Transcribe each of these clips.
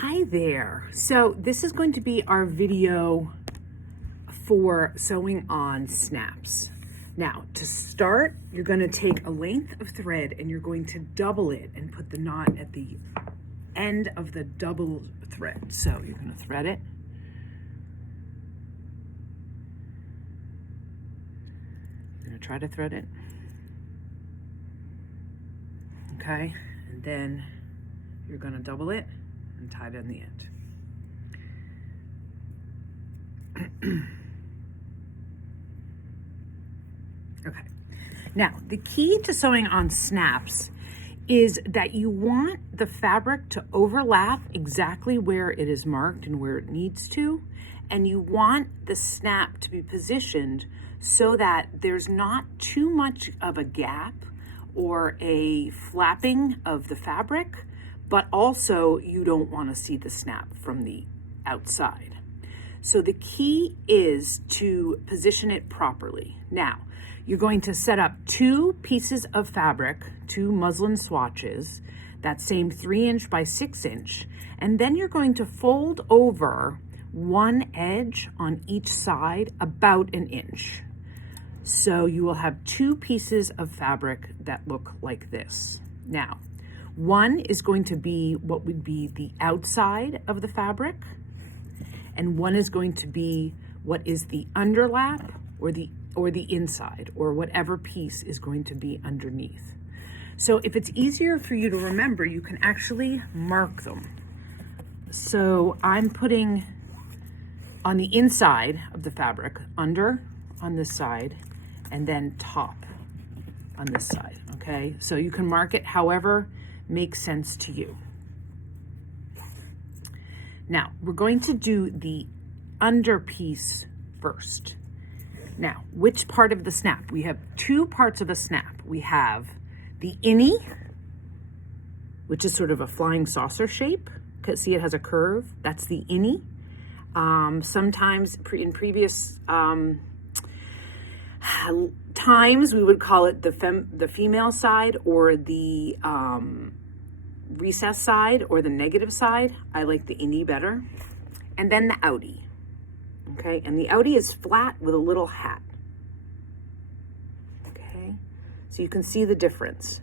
Hi there. So this is going to be our video for sewing on snaps. Now to start, you're going to take a length of thread and you're going to double it and put the knot at the end of the double thread. So you're going to thread it. You're going to try to thread it. Okay, and then you're going to double it and tie it in the end. Okay, now the key to sewing on snaps is that you want the fabric to overlap exactly where it is marked and where it needs to, and you want the snap to be positioned so that there's not too much of a gap or a flapping of the fabric, but also you don't want to see the snap from the outside. So the key is to position it properly. Now, you're going to set up 2 pieces of fabric, 2 muslin swatches, that same 3" by 6", and then you're going to fold over one edge on each side about 1 inch. So you will have 2 pieces of fabric that look like this. Now, one is going to be what would be the outside of the fabric, and one is going to be what is the underlap or the inside, or whatever piece is going to be underneath. So if it's easier for you to remember, you can actually mark them. So I'm putting on the inside of the fabric, under on this side, and then top on this side, okay? So you can mark it however makes sense to you. Now, we're going to do the under piece first. Now, which part of the snap? We have 2 parts of a snap. We have the innie, which is sort of a flying saucer shape. See, it has a curve. That's the innie. Sometimes in previous times, we would call it the female side, or the recess side, or the negative side. I like the innie better. And then the outie. Okay, and the outie is flat with a little hat. Okay, so you can see the difference.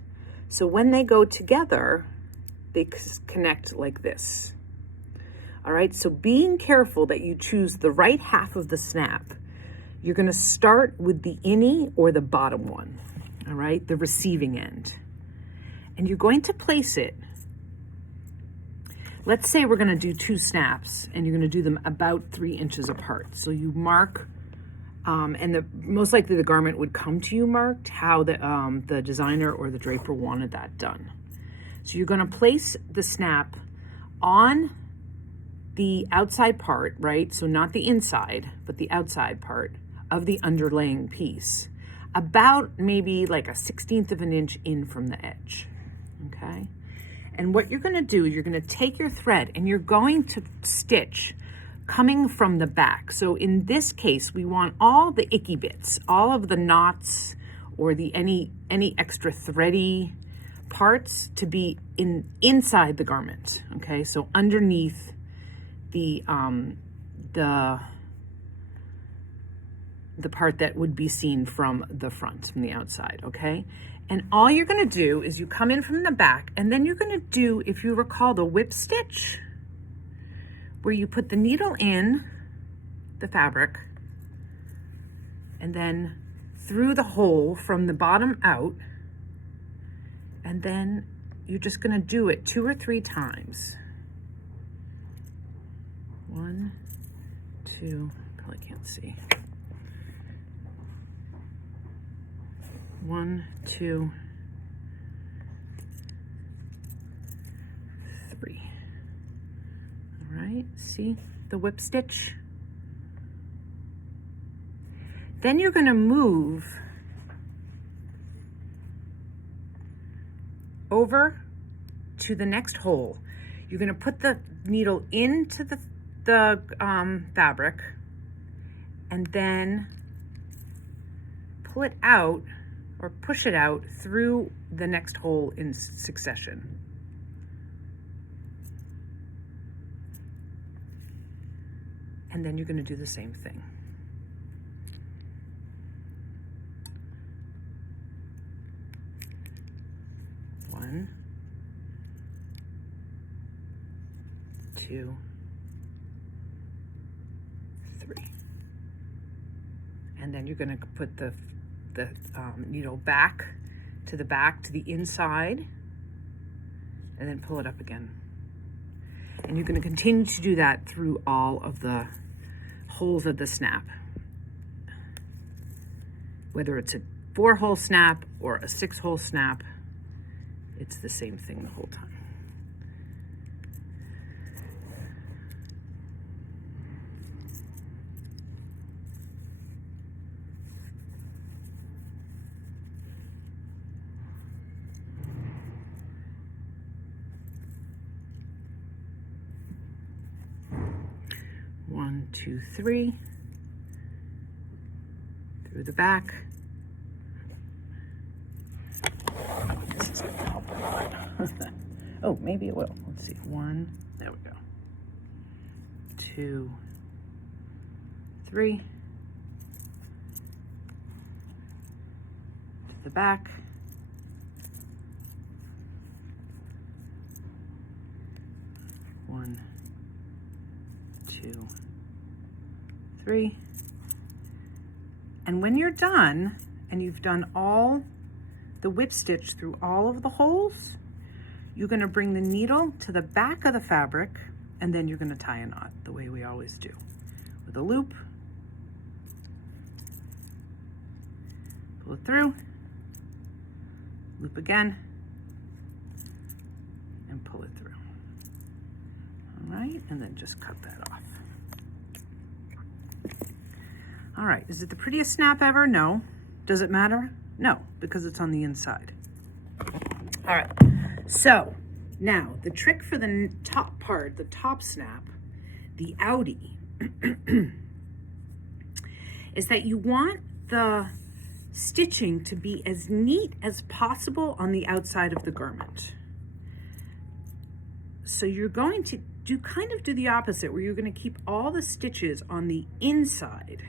So when they go together, they connect like this. All right, so being careful that you choose the right half of the snap. You're going to start with the innie or the bottom one, all right, the receiving end. And you're going to place it. Let's say we're going to do 2 snaps and you're going to do them about 3 inches apart. So you mark, and most likely the garment would come to you marked how the designer or the draper wanted that done. So you're going to place the snap on the outside part, right? So not the inside, but the outside part of the underlaying piece, about maybe like a 1/16 of an inch in from the edge, okay? And what you're going to do is you're going to take your thread and you're going to stitch coming from the back. So in this case, we want all the icky bits, all of the knots or the any extra thready parts to be inside the garment, okay? So underneath the part that would be seen from the front, from the outside, okay? And all you're going to do is you come in from the back, and then you're going to do, if you recall, the whip stitch, where you put the needle in the fabric and then through the hole from the bottom out, and then you're just going to do it 2 or 3 times. 1, 2, probably can't see. 1, 2, 3. All right, see the whip stitch? Then you're going to move over to the next hole. You're going to put the needle into the fabric and then pull it out or push it out through the next hole in succession. And then you're going to do the same thing. One, two, three. And then you're going to put the needle back to the inside, and then pull it up again. And you're going to continue to do that through all of the holes of the snap. Whether it's a 4-hole snap or a 6-hole snap, it's the same thing the whole time. One, two, three, through the back. This isn't gonna help a lot. Oh, maybe it will. Let's see. One, there we go. Two, three, to the back. One, two, three. And when you're done, and you've done all the whip stitch through all of the holes, you're going to bring the needle to the back of the fabric, and then you're going to tie a knot the way we always do, with a loop. Pull it through, loop again, and pull it through. All right, and then just cut that off. All right, is it the prettiest snap ever? No. Does it matter? No, because it's on the inside. All right, so now the trick for the top part, the top snap, the outie, is that you want the stitching to be as neat as possible on the outside of the garment. So you're going to kind of do the opposite, where you're going to keep all the stitches on the inside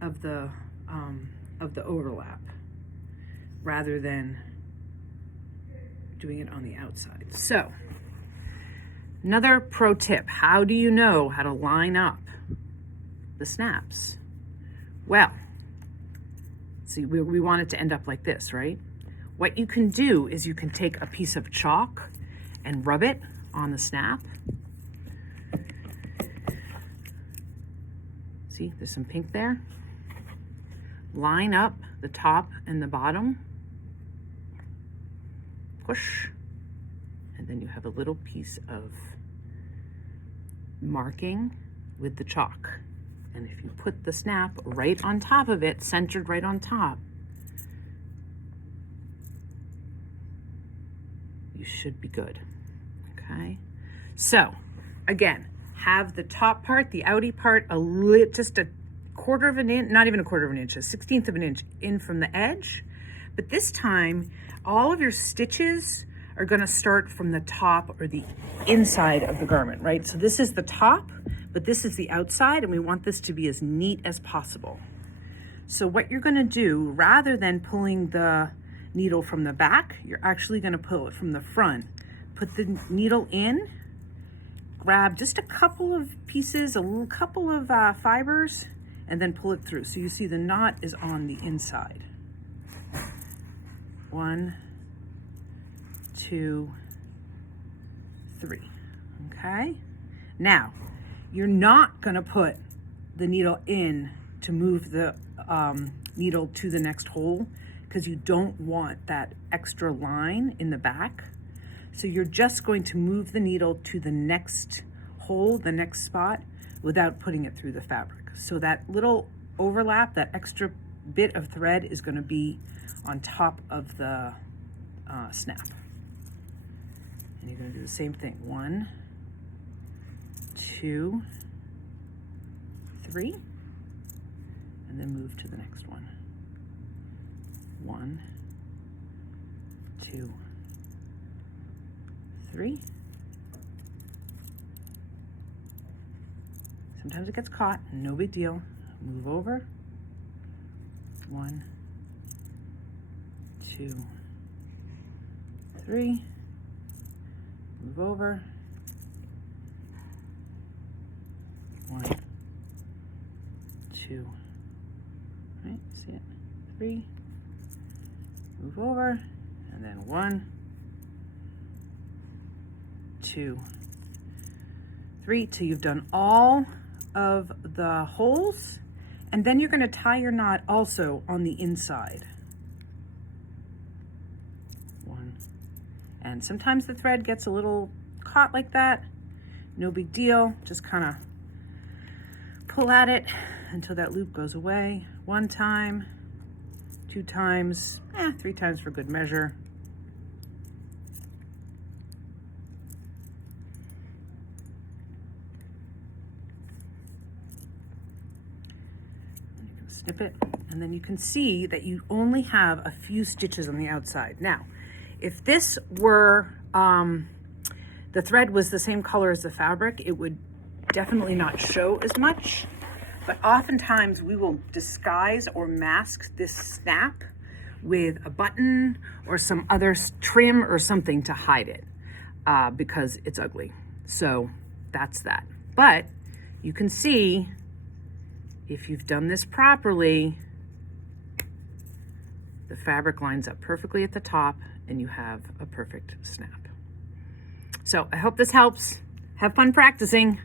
of the overlap, rather than doing it on the outside. So, another pro tip: how do you know how to line up the snaps? Well, see, we want it to end up like this, right? What you can do is you can take a piece of chalk and rub it on the snap. See, there's some pink there. Line up the top and the bottom. Push. And then you have a little piece of marking with the chalk. And if you put the snap right on top of it, centered right on top, you should be good. Okay? So, again, have the top part, the outie part, just a 1/4 of an inch, not even a 1/4 of an inch, a 1/16 of an inch in from the edge. But this time, all of your stitches are going to start from the top or the inside of the garment, right? So this is the top, but this is the outside, and we want this to be as neat as possible. So what you're going to do, rather than pulling the needle from the back, you're actually going to pull it from the front. Put the needle in, grab just a couple of pieces, a couple of fibers, and then pull it through. So you see the knot is on the inside. 1, 2, 3. Okay? Now, you're not going to put the needle in to move the needle to the next hole, because you don't want that extra line in the back. So you're just going to move the needle to the next hole, the next spot, without putting it through the fabric. So that little overlap, that extra bit of thread, is going to be on top of the snap. And you're going to do the same thing. 1, 2, 3, and then move to the next one. 1, 2, 3, Sometimes it gets caught, no big deal. Move over. 1, 2, 3. Move over. 1, 2. Right, see it? 3. Move over, and then 1, 2, 3, till you've done all of the holes, and then you're going to tie your knot also on the inside. 1, and sometimes the thread gets a little caught like that. No big deal. Just kind of pull at it until that loop goes away. 1 time, 2 times, 3 times for good measure. You can snip it, and then you can see that you only have a few stitches on the outside. Now, if this were, the thread was the same color as the fabric, it would definitely not show as much. But oftentimes we will disguise or mask this snap with a button or some other trim or something to hide it because it's ugly. So that's that. But you can see if you've done this properly, the fabric lines up perfectly at the top and you have a perfect snap. So I hope this helps. Have fun practicing.